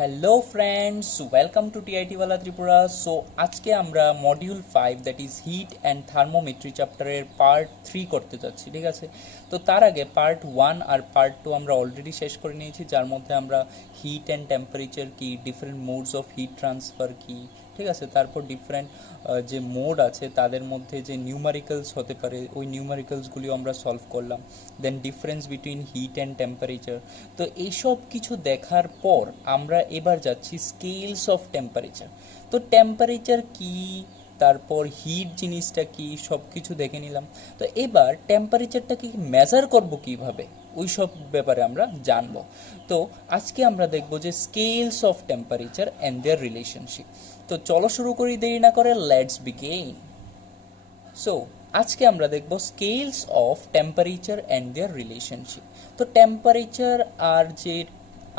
Hello friends, welcome to TIT ওয়ালা Tripura. So আজকে আমরা module 5 that is heat and thermometry চ্যাপ্টারের পার্ট 3 করতে যাচ্ছি, ঠিক আছে। তো তার আগে পার্ট 1 আর পার্ট 2 আমরা অলরেডি শেষ করে নিয়েছি, যার মধ্যে আমরা হিট অ্যান্ড টেম্পারেচার কি, different modes of heat transfer কি, ঠিক আছে, তারপর ডিফারেন্ট যে মোড আছে তাদের মধ্যে যে নিউমারিক্যালস হতে পারে ওই নিউমারিক্যালসগুলিও আমরা সলভ করলাম। Then difference between heat and temperature. তো এইসব কিছু দেখার পর আমরা এবার যাচ্ছি স্কেলস অফ টেম্পারেচার। তো টেম্পারেচার কি, তারপর হিট জিনিসটা কি, সব কিছু দেখে নিলাম। তো এবার টেম্পারেচারটাকে মেজার করব কিভাবে, ওই সব ব্যাপারে আমরা জানবো। তো আজকে আমরা দেখব যে scales of temperature and their relationship. তো চলো শুরু করি, দেরি না করে, লেটস বিগিন। সো আজকে আমরা দেখব scales of temperature and their relationship. তো টেম্পারেচার আর যে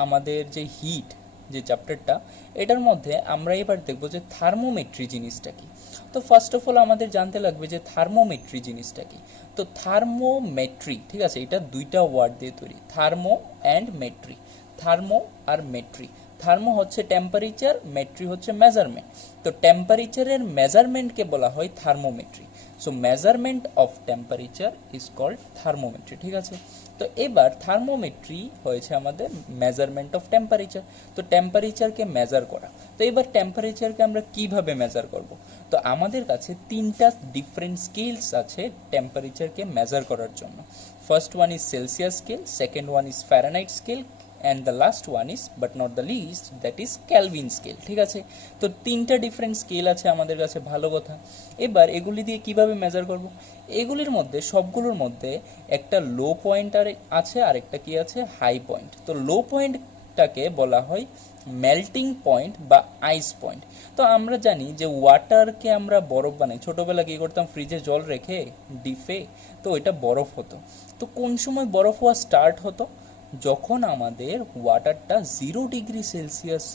আমাদের যে হিট যে চ্যাপ্টারটা, এটার মধ্যে আমরা এবার দেখব যে থার্মোমেট্রি জিনিসটা কি। তো ফার্স্ট অফ অল আমাদের জানতে লাগবে যে থার্মোমেট্রি জিনিসটা কি। তো থার্মোমেট্রি, ঠিক আছে, এটা দুইটা ওয়ার্ড দিয়ে তৈরি, থার্মো অ্যান্ড মেট্রি। থার্মো আর মেট্রি। থার্মো হচ্ছে টেম্পারেচার, মেট্রি হচ্ছে মেজারমেন্ট। তো টেম্পারেচারের মেজারমেন্টকে বলা হয় thermometry. So measurement of temperature is called thermometry, ঠিক আছে। তো এবার থার্মোমেট্রি হয়েছে আমাদের মেজারমেন্ট অফ টেম্পারেচার। তো টেম্পারেচারকে মেজার করা। তো এবার টেম্পারেচারকে আমরা কিভাবে মেজার করব? তো আমাদের কাছে তিনটা ডিফারেন্ট স্কেলস আছে টেম্পারেচারকে মেজার করার জন্য। First one is Celsius scale, second one is Fahrenheit scale, and the last one is but not the least that is Kelvin scale, ঠিক আছে। তো তিনটা ডিফারেন্ট স্কেল আছে আমাদের কাছে, ভালো কথা। এবার এগুলি দিয়ে কিভাবে মেজার করব? এগুলির মধ্যে সবগুলোর মধ্যে একটা লো পয়েন্ট আছে আর একটা কি আছে, হাই পয়েন্ট। তো লো পয়েন্টটাকে বলা হয় মেল্টিং পয়েন্ট বা আইস পয়েন্ট। তো আমরা জানি যে ওয়াটারকে আমরা বরফ বানাই, ছোটোবেলা কী করতাম, ফ্রিজে জল রেখে ডিপে, তো এটা বরফ হতো। তো কোন সময় বরফ হওয়া স্টার্ট হতো? যখন আমাদের ওয়াটারটা 0 ডিগ্রি সেলসিয়াস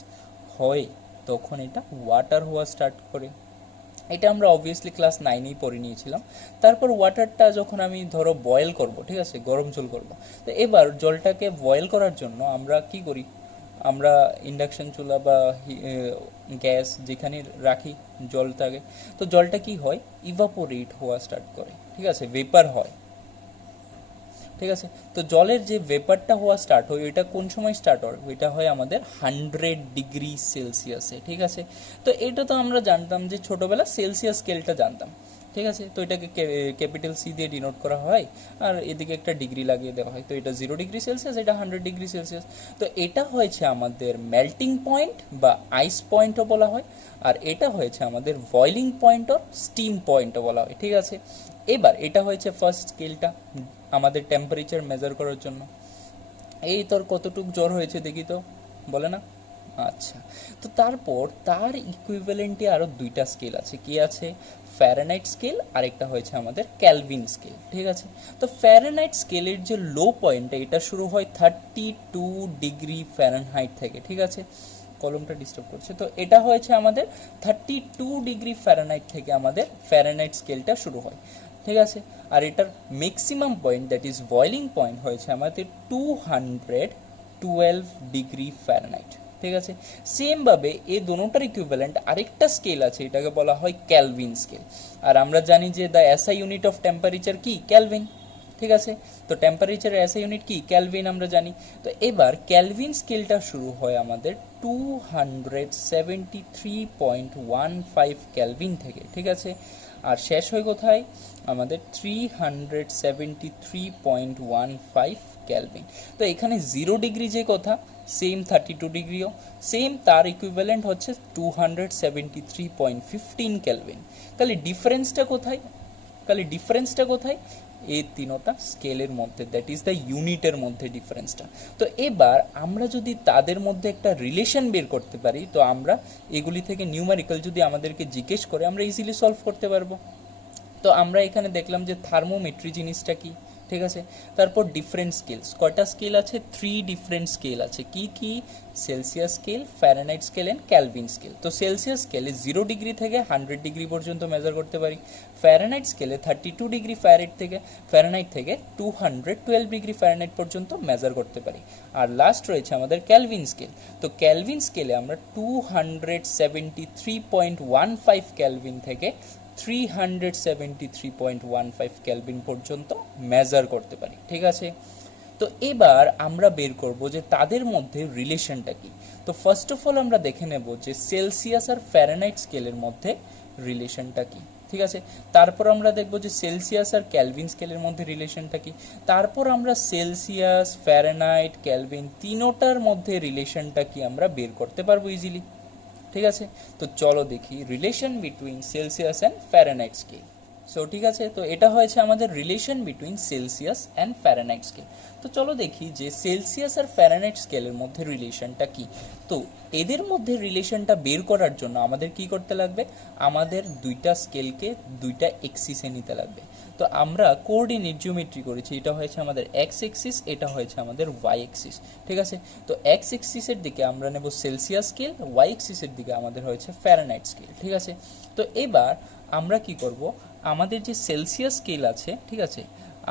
হয় তখন এটা ওয়াটার হওয়া স্টার্ট করে। এটা আমরা অবভিয়াসলি ক্লাস 9-এই পড়ে নিয়েছিলাম। তারপর ওয়াটারটা যখন আমি ধরো বয়েল করব, ঠিক আছে, গরম জল করব। তো এবার জলটাকে বয়েল করার জন্য আমরা কি করি, আমরা ইন্ডাকশন চুলা বা গ্যাস যেখানে রাখি জলটাকে, তো জলটা কি হয়, ইভাপোরেট হওয়া স্টার্ট করে, ঠিক আছে, ভেপার হয়, ঠিক আছে। তো জলের যে ভেপারটা হওয়া স্টার্ট হয়, এটা কোন সময় স্টার্ট হয়? এটা হয় আমাদের 100 ডিগ্রি সেলসিয়াসে, ঠিক আছে। তো এটা তো আমরা জানতাম যে ছোটোবেলা সেলসিয়াস স্কেলটা জানতাম, ঠিক আছে। তো এটাকে ক্যাপিটাল সি দিয়ে ডিনোট করা হয় আর এদিকে একটা ডিগ্রি লাগিয়ে দেওয়া হয়। তো এটা 0 ডিগ্রি সেলসিয়াস, এটা 100 ডিগ্রি সেলসিয়াস। তো এটা হয়েছে আমাদের মেল্টিং পয়েন্ট বা আইস পয়েন্টও বলা হয়, আর এটা হয়েছে আমাদের বয়লিং পয়েন্ট ও স্টিম পয়েন্টও বলা হয়, ঠিক আছে। এবার এটা হয়েছে ফার্স্ট স্কেলটা আমাদের টেম্পারেচার মেজার করার জন্য। এই তোর কতটুক জ্বর হয়েছে দেখি তো, বলে না? আচ্ছা। তো তারপর তার ইকুইভ্যালেন্টে আরও দুইটা স্কেল আছে, কি আছে, ফ্যারেনহাইট স্কেল আর একটা হয়েছে আমাদের ক্যালভিন স্কেল, ঠিক আছে। তো ফ্যারেনহাইট স্কেলের যে লো পয়েন্টটা, এটা শুরু হয় 32 ডিগ্রি ফ্যারেনহাইট থেকে, ঠিক আছে। কলমটা ডিস্টার্ব করছে। তো এটা হয়েছে আমাদের 32 ডিগ্রি ফ্যারেনহাইট থেকে আমাদের ফ্যারেনহাইট স্কেলটা শুরু হয়, ঠিক আছে। আর এটার maximum point that is boiling point হয়েছে আমাদের 212 ডিগ্রি ফ্যারেনহাইট, ঠিক আছে। সেমভাবে এই দুটোটার ইকুইভ্যালেন্ট আরেকটা স্কেল আছে, এটাকে বলা হয় ক্যালভিন স্কেল। আর আমরা জানি যে the SI unit of temperature কি, ক্যালভিন, ঠিক আছে। তো টেম্পারেচারের এসআই ইউনিট কি, ক্যালভিন, আমরা জানি। তো এবার ক্যালভিন স্কেলটা শুরু হয় আমাদের 273.15 ক্যালভিন থেকে, ঠিক আছে। আর শেষ হয় কোথায়, আমাদের 373.15 ক্যালভিন। তো এখানে 0 ডিগ্রি যে কথা, সেম 32 ডিগ্রিও সেম, তার ইকুইভ্যালেন্ট হচ্ছে 273.15 ক্যালভিন। খালি ডিফারেন্সটা কোথায় এই তিনোটা স্কেলের মধ্যে, দ্যাট ইজ দ্য ইউনিটের মধ্যে ডিফারেন্সটা। তো এবার আমরা যদি তাদের মধ্যে একটা রিলেশন বের করতে পারি, তো আমরা এগুলি থেকে নিউমেরিক্যাল যদি আমাদেরকে জিজ্ঞেস করে আমরা ইজিলি সলভ করতে পারবো। তো আমরা এখানে দেখলাম যে থার্মোমেট্রি জিনিসটা কি, ঠিক আছে। তারপর ডিফারেন্ট স্কেলস, কয়টা স্কেল আছে? 3 ডিফারেন্ট স্কেল আছে। কি কি? Celsius scale, Fahrenheit scale and Kelvin scale. তো সেলসিয়াস স্কেলে 0 ডিগ্রি থেকে 100 ডিগ্রি পর্যন্ত মেজার করতে পারি। ফ্যারেনহাইট স্কেলে 32 ডিগ্রি ফ্যারেনহাইট থেকে 212 ডিগ্রি ফ্যারেনহাইট পর্যন্ত মেজার করতে পারি। আর লাস্ট রয়েছে আমাদের ক্যালভিন স্কেল। তো ক্যালভিন স্কেলে আমরা 273.15 ক্যালভিন থেকে 373.15 ক্যালভিন পর্যন্ত মেজার করতে পারি, ঠিক আছে। তো এবার আমরা বের করব যে তাদের মধ্যে রিলেশনটা কি। তো ফার্স্ট অফ অল আমরা দেখে নেব যে সেলসিয়াস আর ফ্যারেনহাইট স্কেলের মধ্যে রিলেশনটা কি, ঠিক আছে। তারপর আমরা দেখব যে সেলসিয়াস আর ক্যালভিন স্কেলের মধ্যে রিলেশনটা কি। তারপর আমরা সেলসিয়াস, ফ্যারেনহাইট, ক্যালভিন তিনোটার মধ্যে রিলেশনটা কি আমরা বের করতে পারবো ইজিলি, ঠিক আছে। তো চলো দেখি relation between Celsius and Fahrenheit scale. So ঠিক আছে, তো এটা হয়েছে আমাদের relation between Celsius and Fahrenheit scale. তো চলো দেখি যে সেলসিয়াস আর ফ্যারেনহাইট স্কেলের মধ্যে রিলেশনটা কি। তো এদের মধ্যে রিলেশনটা বের করার জন্য আমাদের কি করতে লাগবে? আমাদের দুইটা স্কেলকে দুইটা এক্সিসে নিতে লাগবে। তো আমরা কোঅর্ডিনেট জিওমেট্রি করেছি, এটা হয়েছে আমাদের এক্স এক্সিস, এটা হয়েছে আমাদের ওয়াই এক্সিস, ঠিক আছে। তো এক্স এক্সিসের দিকে আমরা নেব সেলসিয়াস স্কেল, ওয়াই এক্সিসের দিকে আমাদের হয়েছে ফ্যারেনহাইট স্কেল, ঠিক আছে। তো এবার আমরা কি করব, আমাদের যে সেলসিয়াস স্কেল আছে, ঠিক আছে,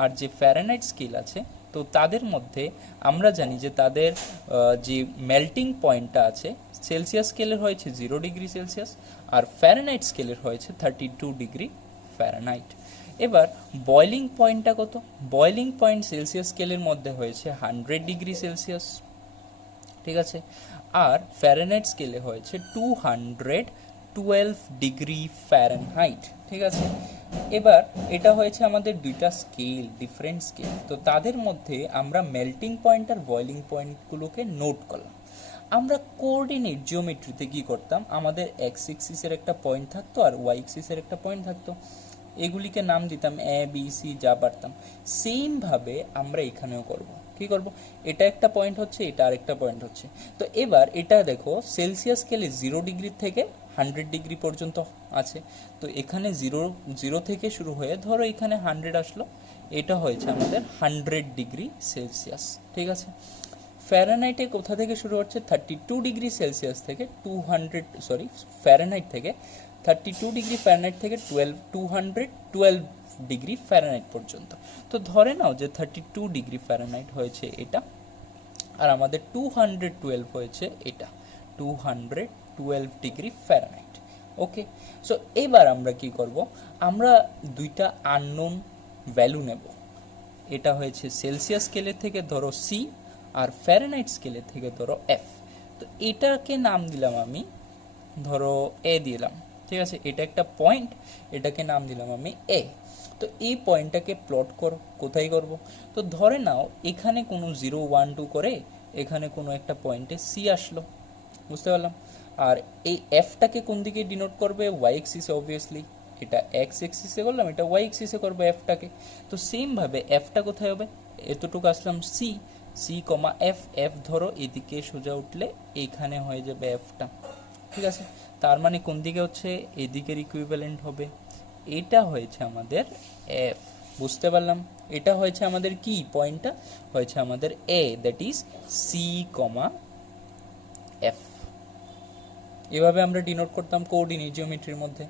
আর যে ফ্যারেনহাইট স্কেল আছে, তো তাদের মধ্যে আমরা জানি যে তাদের যে মেল্টিং পয়েন্টটা আছে, সেলসিয়াস স্কেলের হয়েছে 0 ডিগ্রি সেলসিয়াস আর ফ্যারেনহাইট স্কেলের হয়েছে 32 ডিগ্রি ফ্যারেনহাইট। এবার বয়লিং পয়েন্টটা কত? বয়লিং পয়েন্ট সেলসিয়াস স্কেলের মধ্যে হয়েছে 100 ডিগ্রি সেলসিয়াস, ঠিক আছে। আর ফ্যারেনহাইট স্কেলে হয়েছে 212 ডিগ্রি ফ্যারেনহাইট, ঠিক আছে। এবার এটা হয়েছে আমাদের দুইটা স্কেল, ডিফারেন্ট স্কেল। তো তাদের মধ্যে আমরা মেল্টিং পয়েন্ট আর বয়লিং পয়েন্টগুলোকে নোট করলাম। আমরা কোঅর্ডিনেট জিওমেট্রিতে কি করতাম, আমাদের এক্স এক্সিসের একটা পয়েন্ট থাকতো আর ওয়াই এক্সিসের একটা পয়েন্ট থাকতো, এগুলিকে নাম দিতাম এ বি সি, যা পারতাম। সেমভাবে আমরা এখানেও করব। কি করব, এটা একটা পয়েন্ট হচ্ছে, এটা আরেকটা পয়েন্ট হচ্ছে। তো এবার এটা দেখো সেলসিয়াস স্কেলে 0 ডিগ্রি থেকে 100 ডিগ্রি পর্যন্ত আছে। তো এখানে জিরো থেকে শুরু হয়ে ধরো এখানে 100 আসলো, এটা হয়েছে আমাদের 100 ডিগ্রি সেলসিয়াস, ঠিক আছে। ফ্যারেনহাইটে কোথা থেকে শুরু হচ্ছে? 32 ডিগ্রি সেলসিয়াস থেকে ফ্যারেনহাইট থেকে 32 ডিগ্রি ফ্যারেনহাইট থেকে 212 ডিগ্রি ফ্যারেনহাইট পর্যন্ত। তো ধরে নাও যে 32 ডিগ্রি ফ্যারেনহাইট হয়েছে এটা, আর আমাদের 212 হয়েছে এটা, 212 ডিগ্রি ফ্যারেনহাইট। ওকে, সো এবার আমরা কি করব, আমরা দুইটা আননোন ভ্যালু নেব। এটা হয়েছে সেলসিয়াস স্কেলের থেকে ধরো সি, আর ফ্যারেনহাইট স্কেলের থেকে ধরো এফ। তো এটাকে নাম দিলাম আমি ধরো এ দিলাম, ঠিক আছে। এটা একটা পয়েন্ট, এটাকে নাম দিলাম আমি এ। তো এই পয়েন্টটাকে প্লট করো, কোথায় করব? তো ধরে নাও এখানে কোনো 0 1 2 করে এখানে কোনো একটা পয়েন্টে সি আসলো, বুঝতে পারলাম। আর এই এফটাকে কোন দিকে ডিনোট করবে? ওয়াই এক্সিসে অবভিয়াসলি। এটা এক্স এক্সিসে করলাম, এটা ওয়াই এক্সিসে করবে এফটাকে। তো সেমভাবে এফটা কোথায় হবে? এতটুকু আসলাম C, C comma F, F ধরো এদিকে সোজা উঠলে এখানে হয়ে যাবে এফটা, ঠিক আছে। তার মানে কোন দিকে হচ্ছে? এদিকের ইকুইভ্যালেন্ট হবে। এটা হয়েছে আমাদের এফ, বুঝতে পারলাম। এটা হয়েছে আমাদের কি পয়েন্টটা হয়েছে আমাদের A, that is C comma F. এভাবে আমরা ডিনোট করতাম কোঅর্ডিনেট জিওমেট্রির মধ্যে।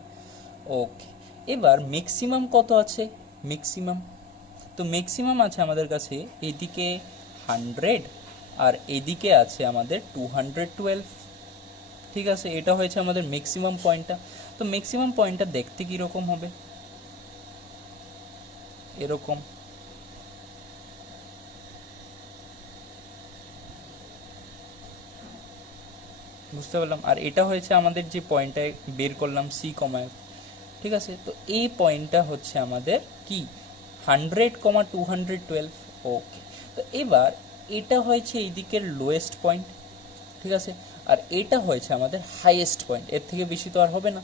ওকে, এবার ম্যাক্সিমাম কত আছে? ম্যাক্সিমাম, তো ম্যাক্সিমাম আছে আমাদের কাছে এদিকে 100 আর এদিকে আছে আমাদের 212, ঠিক আছে। এটা হয়েছে আমাদের ম্যাক্সিমাম পয়েন্টটা। তো ম্যাক্সিমাম পয়েন্টটা দেখতে কীরকম হবে? এরকম, বুঝতে পারলাম। আর এটা হয়েছে আমাদের যে পয়েন্টটা বের করলাম সি কমা এফ, ঠিক আছে। তো এই পয়েন্টটা হচ্ছে আমাদের কি 100, 212। ওকে, তো এবার এটা হয়েছে এই দিকের লোয়েস্ট পয়েন্ট, ঠিক আছে। আর এটা হয়েছে আমাদের হাইয়েস্ট পয়েন্ট, এর থেকে বেশি তো আর হবে না।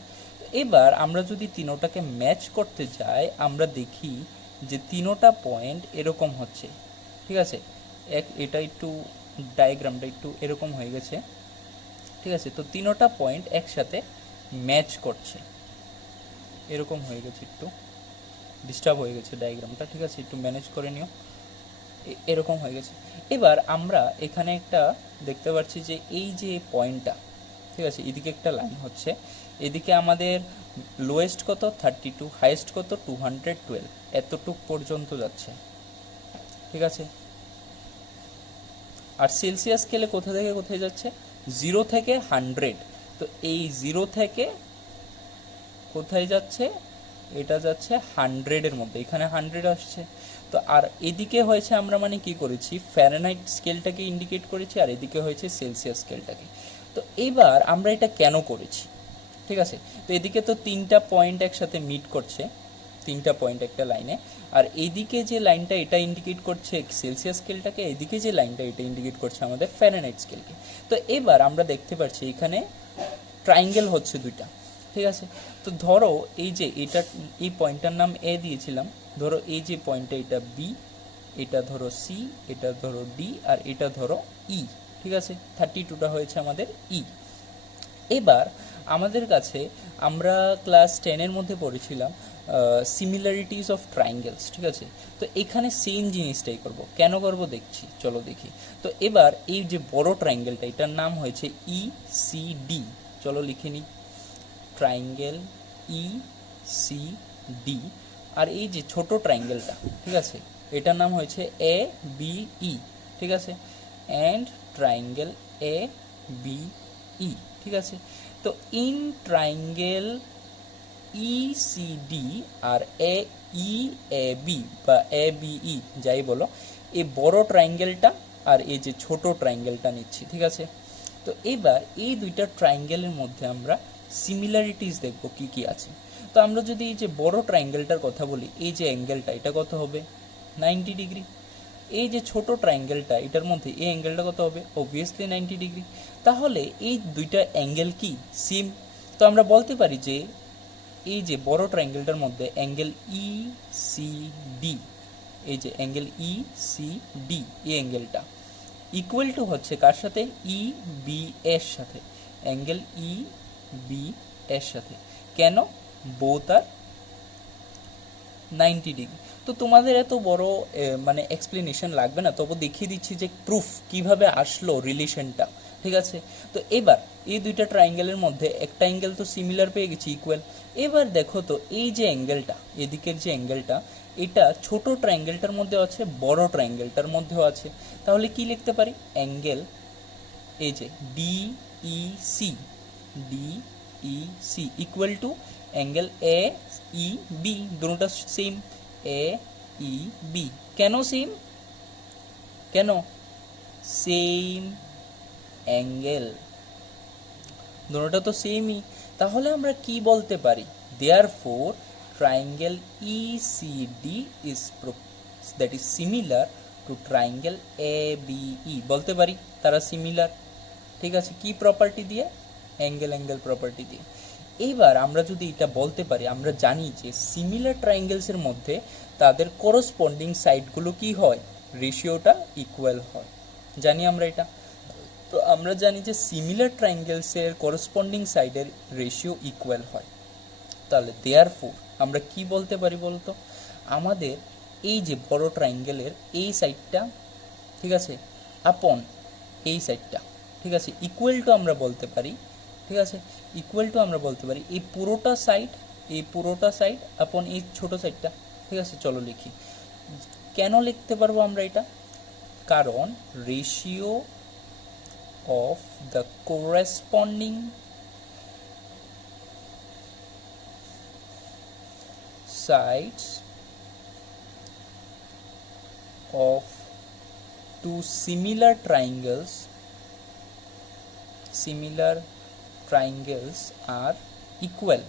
এবার আমরা যদি তিনোটাকে ম্যাচ করতে যাই, আমরা দেখি যে তিনোটা পয়েন্ট এরকম হচ্ছে, ঠিক আছে। এটা একটু ডায়াগ্রামটা একটু এরকম হয়ে গেছে, ঠিক আছে। তো তিনোটা পয়েন্ট একসাথে ম্যাচ করছে, এরকম হয়ে গেছে একটু, ডিস্টার্ব হয়ে গেছে ডায়াগ্রামটা, ঠিক আছে, একটু ম্যানেজ করে নিও। এরকম হয়ে গেছে। এবার আমরা এখানে একটা দেখতে পাচ্ছি যে এই যে পয়েন্টটা, ঠিক আছে, এদিকে একটা লাইন হচ্ছে, এদিকে আমাদের লোয়েস্ট কত 32, হাইয়েস্ট কত 212, এতটুক পর্যন্ত যাচ্ছে, ঠিক আছে। আর সেলসিয়াস স্কেলে কোথা থেকে কোথায় যাচ্ছে, 0 থেকে 100। তো এই 0 থেকে কোথায় যাচ্ছে, এটা যাচ্ছে 100-এর মধ্যে, এখানে 100 আসছে। তো আর এদিকে হয়েছে আমরা মানে কি করেছি, ফ্যারেনহাইট স্কেলটাকে ইন্ডিকেট করেছি, আর এদিকে হয়েছে সেলসিয়াস স্কেলটাকে। তো এবার আমরা এটা কেন করেছি, ঠিক আছে। তো এদিকে তো 3টা পয়েন্ট একসাথে মিট করছে, 3টা পয়েন্ট একটা লাইনে, আর এইদিকে যে লাইনটা এটা ইন্ডিকেট করছে সেলসিয়াস স্কেলটাকে, এদিকে যে লাইনটা এটা ইন্ডিকেট করছে আমাদের ফ্যারেনহাইট স্কেলকে। তো এবার আমরা দেখতে পাচ্ছি এখানে ট্রায়াঙ্গেল হচ্ছে দুইটা, ঠিক আছে। তো ধরো এই যে এটা, এই পয়েন্টটার নাম এ দিয়েছিলাম, ধরো এই যে পয়েন্টটা এটা বি, এটা ধরো সি, এটা ধরো ডি, আর এটা ধরো ই, ঠিক আছে। 32টা হয়েছে আমাদের ই। এবার আমাদের কাছে, আমরা ক্লাস 10-এর মধ্যে পড়েছিলাম সিমিলারিটিস অফ ট্রায়াঙ্গেলস, ঠিক আছে। তো এখানে সেম জিনিসটাই করব, কেন করব দেখছি, চলো দেখি। তো এবার এই যে বড় ট্রায়াঙ্গেলটা, এটার নাম হয়েছে ই সি ডি, চলো লিখে নিই, ট্রায়াঙ্গেল ই সি ডি। আর এই যে ছোট ট্রায়াঙ্গেলটা, ঠিক আছে, এটার নাম হয়েছে এ বি ই, ঠিক আছে, and triangle A B E, ঠিক আছে। তো in triangle E C D আর এ ই এ বি বা এ বি ই যাই বলো, এই বড় ট্রায়াঙ্গেলটা আর এই যে ছোট ট্রায়াঙ্গেলটা নিচ্ছি, ঠিক আছে। তো এবার এই দুইটা ট্রায়াঙ্গেলের মধ্যে আমরা সিমিলারিটিস দেখব কি কি আছে। তো আমরা যদি এই যে বড় ট্রায়াঙ্গেলটার কথা বলি, এই যে অ্যাঙ্গেলটা এটা কত হবে, 90 ডিগ্রি। এই যে ছোট ট্রায়াঙ্গেলটা, এটার মধ্যে এই অ্যাঙ্গেলটা কত হবে, অবভিয়াসলি 90 ডিগ্রি। তাহলে এই দুইটা অ্যাঙ্গেল কি সেম। তো আমরা বলতে পারি যে এই যে বড় ট্রায়াঙ্গেলটার মধ্যে অ্যাঙ্গেল ই সি ডি, এই যে অ্যাঙ্গেল ই সি ডি, এই অ্যাঙ্গেলটা ইকুয়াল টু হচ্ছে কার সাথে, ই বি এর সাথে, অ্যাঙ্গেল ই বি এর সাথে। কেন, বোথ আর 90 ডিগ্রি। তো তোমাদের এত বড় মানে এক্সপ্লেনেশন লাগবে না, তবু দেখিয়ে দিচ্ছি যে প্রুফ কিভাবে আসলো রিলেশনটা, ঠিক আছে। তো এবার এই দুইটা ট্রায়াঙ্গেলের মধ্যে একটা অ্যাঙ্গেল তো সিমিলার পেয়ে গেছি, ইকুয়াল। এবার দেখো তো এই যে অ্যাঙ্গেলটা, এদিকের যে অ্যাঙ্গেলটা, এটা ছোট ট্রায়াঙ্গেলটার মধ্যে আছে, বড় ট্রায়াঙ্গেলটার মধ্যেও আছে। তাহলে কি লিখতে পারি, অ্যাঙ্গেল এই যে D E C, D E C equal to angle A E B, দুটোটা সেম, এ ই বি। কেন সেম, কেন সেম অ্যাঙ্গেল, দুটোটা তো সেমই। তাহলে আমরা কি বলতে পারি, therefore triangle E C D is that is similar to triangle A B E, বলতে পারি তারা সিমিলার, ঠিক আছে। কি প্রপার্টি দিয়ে, অ্যাঙ্গেল অ্যাঙ্গেল প্রপার্টি দিয়ে। এইবার আমরা যদি এটা বলতে পারি, আমরা জানি যে সিমিলার ট্রায়াঙ্গেলসের মধ্যে তাদের করসপন্ডিং সাইডগুলো কি হয়, রেশিওটা ইকুয়াল হয়, জানি আমরা এটা। তো আমরা জানি যে সিমিলার ট্রায়াঙ্গেলসের করসপন্ডিং সাইডের রেশিও ইকুয়াল হয়। তাহলে দেয়ারফোর আমরা কি বলতে পারি বলতো, আমাদের এই যে বড় ট্রায়াঙ্গেলের এই সাইডটা, ঠিক আছে, আপন এই সাইডটা, ঠিক আছে, ইকুয়াল টু আমরা বলতে পারি, ঠিক আছে, ইকুয়াল টু আমরা বলতে পারি এই পুরোটা সাইড, এই পুরোটা সাইড আপন এই ছোট সাইডটা, ঠিক আছে। চলো লিখি, কেন লিখতে পারবো আমরা এটা, কারণ ratio of the corresponding sides of two similar triangles are equal,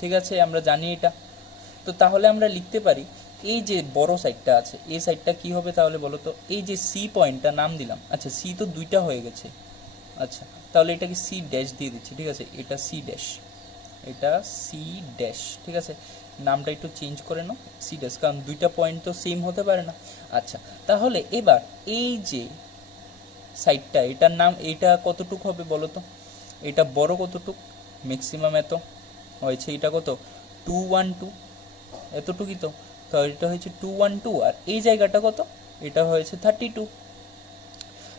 ঠিক আছে, আমরা জানি এটা। তো তাহলে আমরা লিখতে পারি এই যে বড় সাইডটা আছে, এই সাইডটা কি হবে তাহলে বলো তো, এই যে সি পয়েন্টটা নাম দিলাম, আচ্ছা সি তো দুইটা হয়ে গেছে, আচ্ছা তাহলে এটাকে সি ড্যাশ দিয়ে দিচ্ছি, ঠিক আছে, এটা সি ড্যাশ, এটা সি ড্যাশ, ঠিক আছে, নামটা একটু চেঞ্জ করে নাও সি ড্যাশ, কারণ দুইটা পয়েন্ট তো সেম হতে পারে না। আচ্ছা তাহলে এবার এই যে সাইডটা, এটার নাম, এটা কতটুক হবে বলো তো, এটা বড় কতটুক, ম্যাক্সিমাম এত হয়েছে, এটা কত 212, এতটুকুই তো, তো এটা হয়েছে 212, আর এই জায়গাটা কত, এটা হয়েছে 32।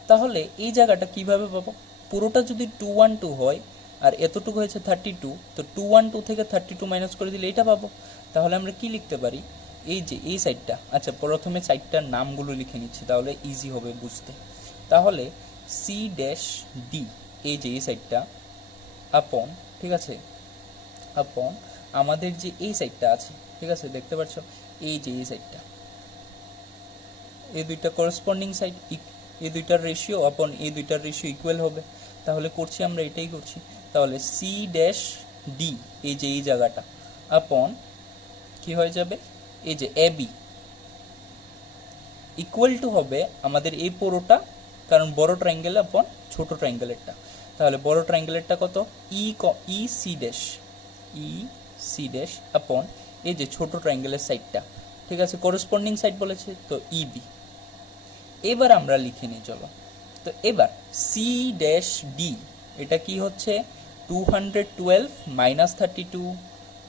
তাহলে এই জায়গাটা কিভাবে পাবো, পুরোটা যদি 212 হয় আর এতটুকু হয়েছে 32, তো 212 থেকে 32 মাইনাস করে দিলে এটা পাবো। তাহলে আমরা কি লিখতে পারি, এই যে এই সাইডটা, আচ্ছা প্রথমে সাইডটার নামগুলো লিখে নিচ্ছি তাহলে ইজি হবে বুঝতে। তাহলে সি ড্যাশ ডি, এই যে এই সাইডটা, আপন, ঠিক আছে, আপন আমাদের যে এই সাইডটা আছে, ঠিক আছে, দেখতে পাচ্ছ এই যে এই সাইডটা, এই দুইটা করসপন্ডিং সাইড, এই দুইটার রেশিও আপন এই দুইটার রেশিও ইকুয়াল হবে। তাহলে করছি আমরা এটাই করছি। তাহলে সি ড্যাশ ডি, এই যে এই জায়গাটা, আপন কি হয়ে যাবে, এই যে এ বি ইকুয়াল টু হবে আমাদের এই পুরোটা, কারণ বড় ট্রায়াঙ্গেল আপন ছোট ট্রায়াঙ্গেলেরটা। তাহলে বড় ট্রায়াঙ্গেলেরটা কত, E C dash, E C dash upon এই যে ছোট ট্রায়াঙ্গেলের সাইডটা, ঠিক আছে, করসপন্ডিং সাইড বলেছে তো ইবি। এবার আমরা লিখে নিই চলো। তো এবার সি ড্যাশ ডি, এটা কি হচ্ছে 212 মাইনাস 32,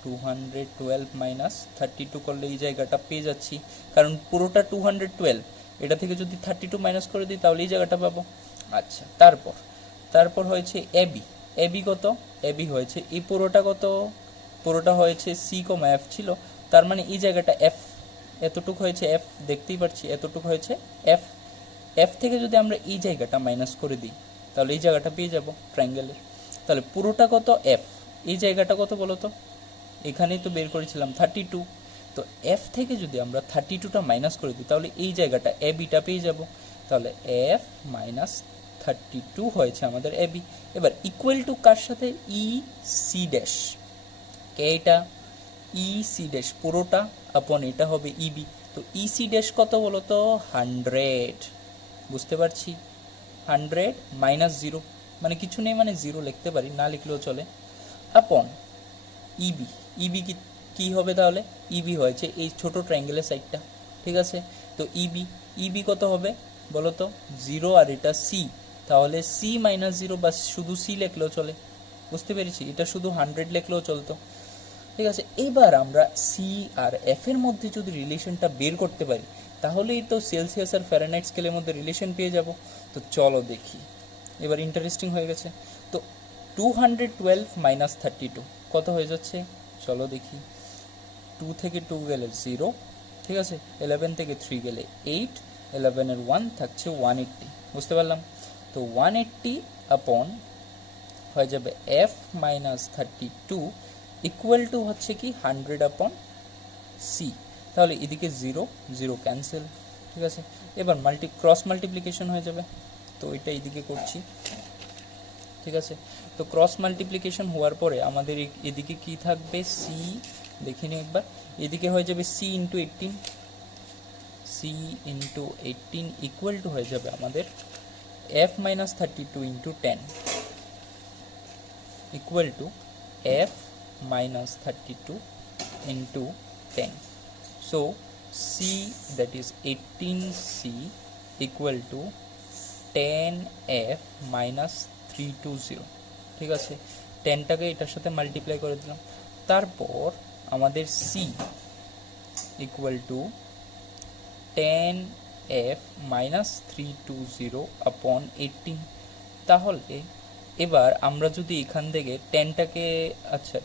212 মাইনাস 32 করলে এই জায়গাটা পেয়ে যাচ্ছি, কারণ পুরোটা 212, এটা থেকে যদি 32 মাইনাস করে দিই তাহলে এই জায়গাটা পাবো। আচ্ছা, তারপর হয়েছে এবি, এবি কত, এবি হয়েছে এই পুরোটা কত, পুরোটা হয়েছে সি কমা এফ ছিল, তার মানে এই জায়গাটা এফ, এতটুকু হয়েছে এফ, দেখতেই পাচ্ছি এতটুকু হয়েছে এফ। এফ থেকে যদি আমরা এই জায়গাটা মাইনাস করে দিই তাহলে এই জায়গাটা পেয়ে যাব ট্রায়াঙ্গেলের। তাহলে পুরোটা কত এফ, এই জায়গাটা কত বলো তো, এখানেই তো বের করেছিলাম 32, তো এফ থেকে যদি আমরা 32টা মাইনাস করে দিই তাহলে এই জায়গাটা এ বিটা পেয়ে যাব। তাহলে এফ মাইনাস 32 হয়েছে আমাদের এ বি। এবার ইকুয়াল টু কার সাথে, ই সি ড্যাশ, কে এটা ই সি ড্যাশ পুরোটা আপন এটা হবে ইবি। তো ই সি ড্যাশ কত বলো তো 100, বুঝতে পারছি 100 মাইনাস 0, মানে কিছু নেই, মানে 0 লিখতে পারি, না লিখলেও চলে, আপন ইবি। ইবি কি হবে তাহলে, ইবি হয়েছে এই ছোট ট্রায়াঙ্গেলের সাইডটা, ঠিক আছে। তো ইবি, ইবি কত হবে বলো তো 0, আর এটা সি, তাহলে সি মাইনাস 0 বা শুধু সি লিখলেও চলে, বুঝতে পেরেছি, এটা শুধু 100 লিখলেও চলতো, ঠিক আছে। এবার আমরা সি আর এফ এর মধ্যে যদি রিলেশনটা বের করতে পারি তাহলেই তো সেলসিয়াস আর ফ্যারেনহাইট স্কেলের মধ্যে রিলেশন পেয়ে যাব। তো চলো দেখি, এবার ইন্টারেস্টিং হয়ে গেছে। তো 212 মাইনাস 32 কত হয়ে যাচ্ছে, চলো দেখি, 2 থেকে 2 গেলে 0, ঠিক আছে, 11 থেকে 3 গেলে 8, 11 এর 1 থাকছে 180, বুঝতে পারলাম। তো 180 আপন হয়ে যাবে এফ মাইনাস 32 ইকুয়াল টু হচ্ছে কি 100 আপন সি। তাহলে এদিকে 0 0 ক্যান্সেল, ঠিক আছে। এবার ক্রস মাল্টিপ্লিকেশন হয়ে যাবে, তো এটা এইদিকে করছি, ঠিক আছে। তো ক্রস মাল্টিপ্লিকেশন হওয়ার পরে আমাদের এদিকে কি থাকবে, সি, দেখে নিই একবার, এদিকে হয়ে যাবে C into 18, C into 18 equal to হয়ে যাবে আমাদের F minus 32 into 10 equal to F minus 32 into 10. So C, that is 18C equal to 10F minus 320, ঠিক আছে। 10টাকে এটার সাথে মাল্টিপ্লাই করে দিলাম, তারপর আমাদের C equal to 10F minus 320 upon 18। তাহলে এবার আমরা যদি এখান থেকে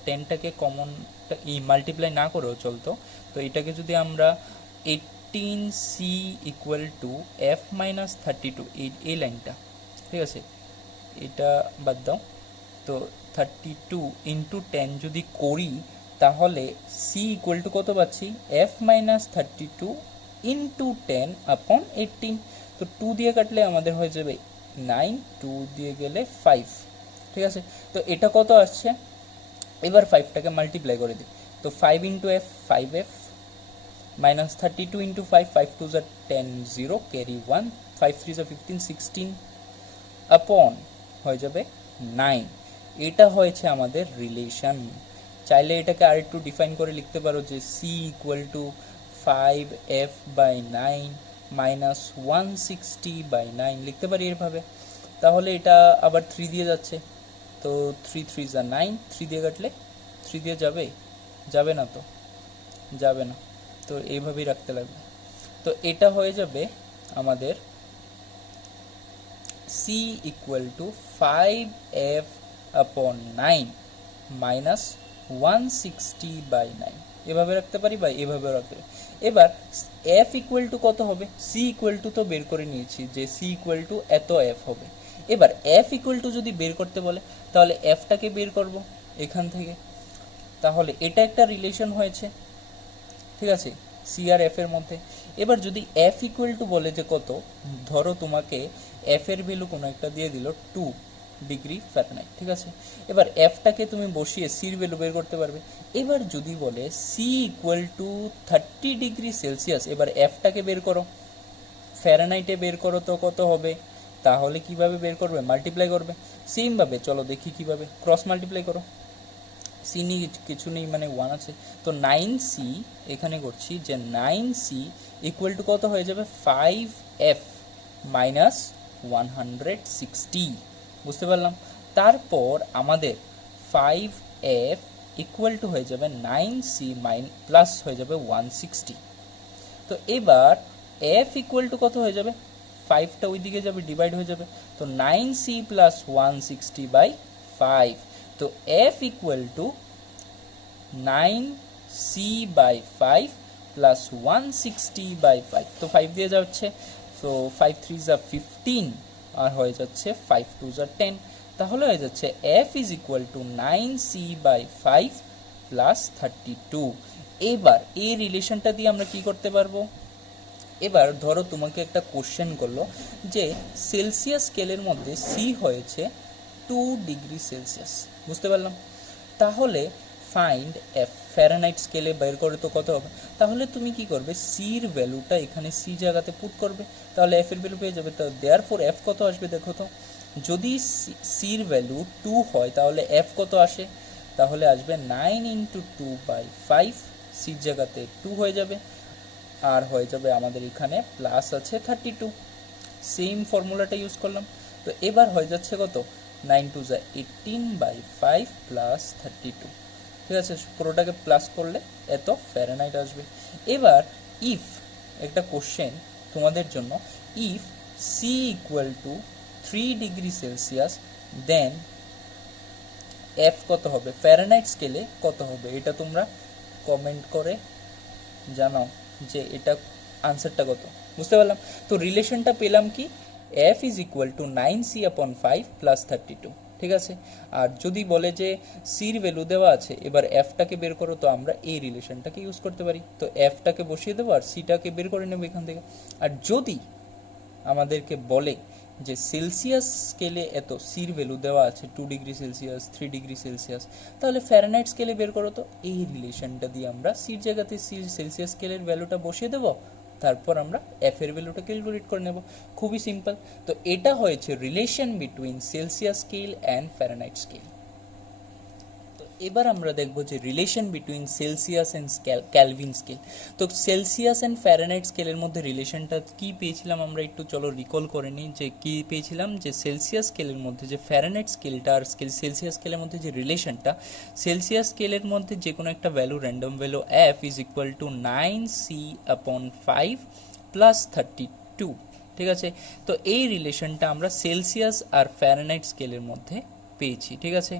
10টাকে কমন মাল্টিপ্লাই না করেও চলতো, তো এটাকে যদি আমরা 18C equal to F minus 32, এই লাইনটা, ঠিক আছে, এটা বাদ দাও, তো 32 ইন্টু 10 যদি করি তাহলে সি ইকুয়াল টু কত পাচ্ছি, এফ মাইনাস 32 ইন্টু 10 আপন 18। তো 2 দিয়ে কাটলে আমাদের হয়ে যাবে 9, 2 দিয়ে গেলে 5, ঠিক আছে। তো এটা কত আসছে, এবার 5টাকে মাল্টিপ্লাই করে দিই, তো 5 into F 5F minus 32 into 5, 5 2 যা 10, 0 ক্যারি 1, 5 3 যা 15, 16 আপন হয়ে যাবে 9। এটা হয়েছে আমাদের রিলেশন। চাইলে এটাকে আর একটু ডিফাইন করে লিখতে পারো যে C equal to 5F by 9 minus 160/9 লিখতে পারি এরভাবে। তাহলে এটা আবার 3 দিয়ে যাচ্ছে, তো 3 3 যা 9, 3 দিয়ে কাটলে 3 দিয়ে যাবে না, তো যাবে না, তো এইভাবেই রাখতে লাগবে। তো এটা হয়ে যাবে আমাদের c equal to 5f/9 minus 160/9, এভাবে রাখতে পারি বা এভাবেও রাখতে পারি। এবার f ইকুয়াল টু কত হবে, c ইকুয়াল টু তো বের করে নিয়েছি যে c ইকুয়াল টু এত f হবে। এবার f ইকুয়াল টু যদি বের করতে বলে তাহলে fটাকে বের করব এখান থেকে। তাহলে এটা একটা রিলেশন হয়েছে, ঠিক আছে, সি আর এফ এর মধ্যে। এবার যদি এফ ইকুয়াল টু বলে যে কত, ধরো তোমাকে এফ এর ভ্যালু কোনো একটা দিয়ে দিল 2 ডিগ্রি ফ্যারেনহাইট, ঠিক আছে। এবার এফটাকে তুমি বসিয়ে সির ভ্যালু বের করতে পারবে। এবার যদি বলে C equal to 30 degree Celsius, এবার এফটাকে বের করো, ফ্যারেনহাইটে বের করো তো কত হবে, তাহলে কিভাবে বের করবে, মাল্টিপ্লাই করবে। সেমভাবে চলো দেখি কিভাবে, ক্রস মাল্টিপ্লাই করো, সি নেই কিছু নেই মানে 1 আছে, তো 9c এখানে করছি যে 9c ইকুয়াল টু কত হয়ে যাবে 5f মাইনাস 160, বুঝতে পারলাম। তারপর আমাদের 5f ইকুয়াল টু হয়ে যাবে 9c প্লাস হয়ে যাবে 160। তো এবার f ইকুয়াল টু কত হয়ে যাবে, 5টা ওই দিকে যাবে, ডিভাইড হয়ে যাবে, তো 9c প্লাস 160/5। তো f equal to 9c/5 plus 160/5, তো 5 দিয়ে যাচ্ছে, তো 5 3 যা 15 আর হয়ে যাচ্ছে 5 2 যা 10, তাহলে হয়ে যাচ্ছে f is equal two 9c/5 plus 32। এবার এই রিলেশনটা দিয়ে আমরা কি করতে পারবো, এবার ধরো তোমাকে একটা কোশ্চেন করলো যে সেলসিয়াস স্কেলের মধ্যে সি হয়েছে 2 ডিগ্রি সেলসিয়াস, বুঝতে পারলাম। তাহলে ফাইন্ড এফ, ফ্যারেনহাইট স্কেলে বের করে তো কত হবে, তাহলে তুমি কি করবে, সির ভ্যালুটা এখানে সি জায়গাতে পুট করবে, তাহলে এফ এর ভ্যালু পেয়ে যাবে। তো দেয়ারফর এফ কত আসবে দেখো তো, যদি সির ভ্যালু 2 হয় তাহলে এফ কত আসে, তাহলে আসবে 9 ইন্টু 2/5, সির জায়গাতে 2 হয়ে যাবে, আর হয়ে যাবে আমাদের এখানে প্লাস আছে 32, সেম ফর্মুলাটা ইউজ করলাম। তো এবার হয়ে যাচ্ছে কত, 9 2 যা 18/5 প্লাস 32, ঠিক আছে, পুরোটাকে প্লাস করলে এত ফ্যারেনহাইট আসবে। এবার ইফ, একটা কোশ্চেন তোমাদের জন্য, if C equal to 3 degree Celsius then F কত হবে, ফ্যারেনহাইট স্কেলে কত হবে, এটা তোমরা কমেন্ট করে জানাও যে এটা আনসারটা কত, বুঝতে পারলাম। তো রিলেশনটা পেলাম কি, F is equal two 9c/5 plus 32, ঠিক আছে। আর যদি বলে যে সির ভ্যালু দেওয়া আছে, এবার এফটাকে বের করো, তো আমরা এই রিলেশনটাকে ইউজ করতে পারি, তো এফটাকে বসিয়ে দেবো আর সিটাকে বের করে নেবো এখান থেকে। আর যদি আমাদেরকে বলে যে সেলসিয়াস স্কেলে এত, সির ভ্যালু দেওয়া আছে 2 ডিগ্রি সেলসিয়াস 3 ডিগ্রি সেলসিয়াস, তাহলে ফ্যারেনহাইট স্কেলে বের করো, তো এই রিলেশনটা দিয়ে আমরা সির জায়গাতে সেলসিয়াস স্কেলের ভ্যালুটা বসিয়ে দেবো, তারপর আমরা এফ এর ভ্যালুটা ক্যালকুলেট করে নেব, খুবই সিম্পল। তো এটা হয়েছে relation between Celsius scale and Fahrenheit scale. তো এবার আমরা দেখব যে relation between Celsius and Kelvin scale. তো সেলসিয়াস অ্যান্ড ফ্যারেনহাইট স্কেলের মধ্যে রিলেশনটা কি পেয়েছিলাম আমরা একটু চলো রিকল করে নিই, যে কি পেয়েছিলাম, যে সেলসিয়াস স্কেলের মধ্যে যে ফ্যারেনহাইট স্কেলটা আর সেলসিয়াস স্কেলের মধ্যে যে রিলেশনটা, সেলসিয়াস স্কেলের মধ্যে যে কোনো একটা value, random value F is equal two 9c/5 plus 32, ঠিক আছে। তো এই রিলেশনটা আমরা সেলসিয়াস আর ফ্যারেনহাইট স্কেলের মধ্যে পেয়েছি, ঠিক আছে।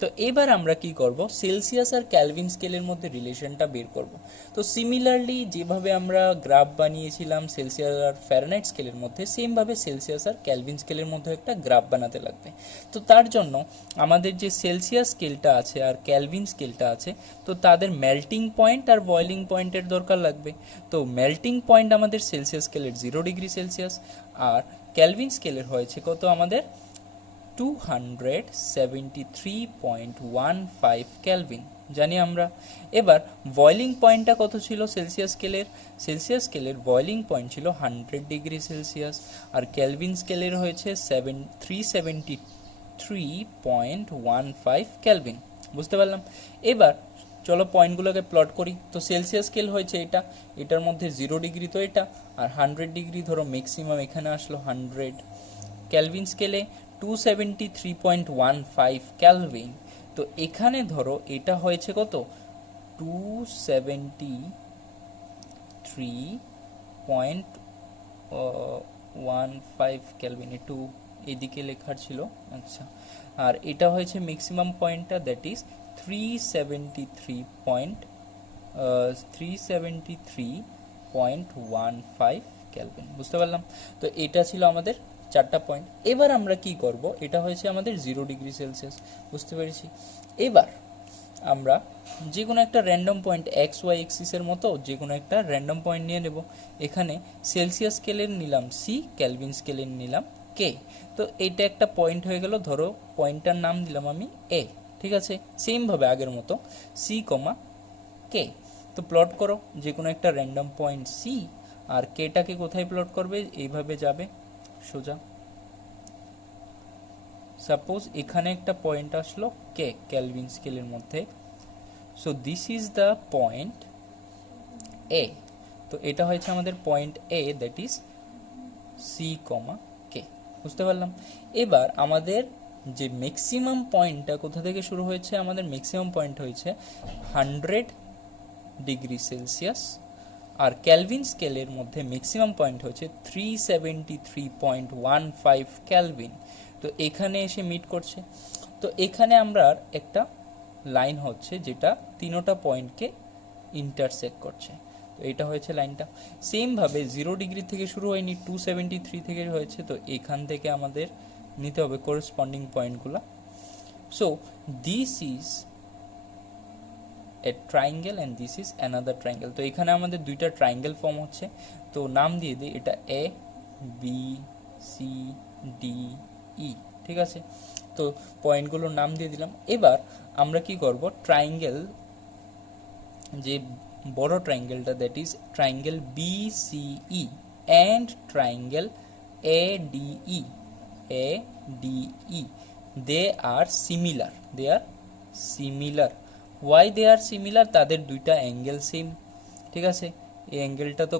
তো এবার আমরা কি করব, সেলসিয়াস আর ক্যালভিন স্কেলের মধ্যে রিলেশনটা বের করব। তো সিমিলারলি যেভাবে আমরা গ্রাফ বানিয়েছিলাম সেলসিয়াস আর ফ্যারেনহাইট স্কেলের মধ্যে, সেমভাবে সেলসিয়াস আর ক্যালভিন স্কেলের মধ্যে একটা গ্রাফ বানাতে লাগবে। তো তার জন্য আমাদের যে সেলসিয়াস স্কেলটা আছে আর ক্যালভিন স্কেলটা আছে, তো তাদের মেল্টিং পয়েন্ট আর বয়লিং পয়েন্টের দরকার লাগবে। তো মেল্টিং পয়েন্ট আমাদের সেলসিয়াস স্কেলের 0 ডিগ্রি সেলসিয়াস, আর ক্যালভিন স্কেলের হয়েছে কত আমাদের 273.15 কেলভিন, জানি আমরা। এবার বয়লিং পয়েন্টটা কত ছিল সেলসিয়াস স্কেলের, সেলসিয়াস স্কেলের বয়লিং পয়েন্ট ছিল 100 ডিগ্রি সেলসিয়াস, আর ক্যালভিন স্কেলের হয়েছে 373.15 কেলভিন, বুঝতে পারলাম। এবার চলো পয়েন্টগুলোকে প্লট করি। তো সেলসিয়াস স্কেল হয়েছে এটা, এটার মধ্যে 0 ডিগ্রি তো এটা, আর 100 ডিগ্রি ধরো ম্যাক্সিমাম এখানে আসলো 100। ক্যালভিন স্কেলে 273.15 ক্যালভিন, তো এখানে ধরো এটা হয়েছে কত 273.15 কেলভিন, একটু এদিকে লেখার ছিল। আচ্ছা, আর এটা হয়েছে ম্যাক্সিমাম পয়েন্টটা, দ্যাট ইজ 373.15 কেলভিন। বুঝতে পারলাম? তো এটা ছিল আমাদের চারটা পয়েন্ট। এবার আমরা কি করব, এটা হয়েছে আমাদের 0 ডিগ্রি সেলসিয়াস, বুঝতে পেরেছি। এবার আমরা যে কোনো একটা র্যান্ডম পয়েন্ট এক্স ওয়াই এক্সিসের মতো যে কোনো একটা র্যান্ডম পয়েন্ট নিয়ে নেব। এখানে সেলসিয়াস স্কেলের নিলাম সি, ক্যালভিন স্কেলের নিলাম কে। তো এইটা একটা পয়েন্ট হয়ে গেল, ধরো পয়েন্টটার নাম দিলাম আমি এ। ঠিক আছে, সেমভাবে আগের মতো সি কমা কে। তো প্লট করো যে কোনো একটা র্যান্ডম পয়েন্ট সি, আর কেটাকে কোথায় প্লট করবে, এইভাবে যাবে সোজা। সাপোজ এখানে একটা পয়েন্ট আসলো কে ক্যালভিন স্কেলের মধ্যে। So this is the point A. তো এটা হয়েছে আমাদের point A, that is C comma K. বুঝতে পারলাম? এবার আমাদের যে ম্যাক্সিমাম পয়েন্টটা কোথা থেকে শুরু হয়েছে, আমাদের ম্যাক্সিমাম পয়েন্ট হয়েছে 100 ডিগ্রি সেলসিয়াস, আর ক্যালভিন স্কেলের মধ্যে ম্যাক্সিমাম পয়েন্ট হচ্ছে 373.15 ক্যালভিন। তো এখানে এসে মিট করছে। তো এখানে আমরা একটা লাইন হচ্ছে যেটা তিনোটা পয়েন্টকে ইন্টারসেক্ট করছে। তো এটা হয়েছে লাইনটা। সেমভাবে 0 ডিগ্রি থেকে শুরু হয়নি, 273 থেকে হয়েছে। তো এখান থেকে আমাদের নিতে হবে করেসপন্ডিং পয়েন্টগুলো। So this is a triangle and this is another triangle. তো এখানে আমাদের দুইটা ট্রাইঙ্গেল ফর্ম হচ্ছে। তো নাম দিয়ে দিই, এটা এ বি সি ডি ই। ঠিক আছে, তো পয়েন্টগুলোর নাম দিয়ে দিলাম। এবার আমরা কি করব, ট্রাইঙ্গেল যে বড় ট্রাইঙ্গেলটা, that is triangle B C E and triangle A D E, they are similar. Why they are similar? তাদের দুইটা অ্যাঙ্গেল সেম। ঠিক আছে, এই অ্যাঙ্গেলটা তো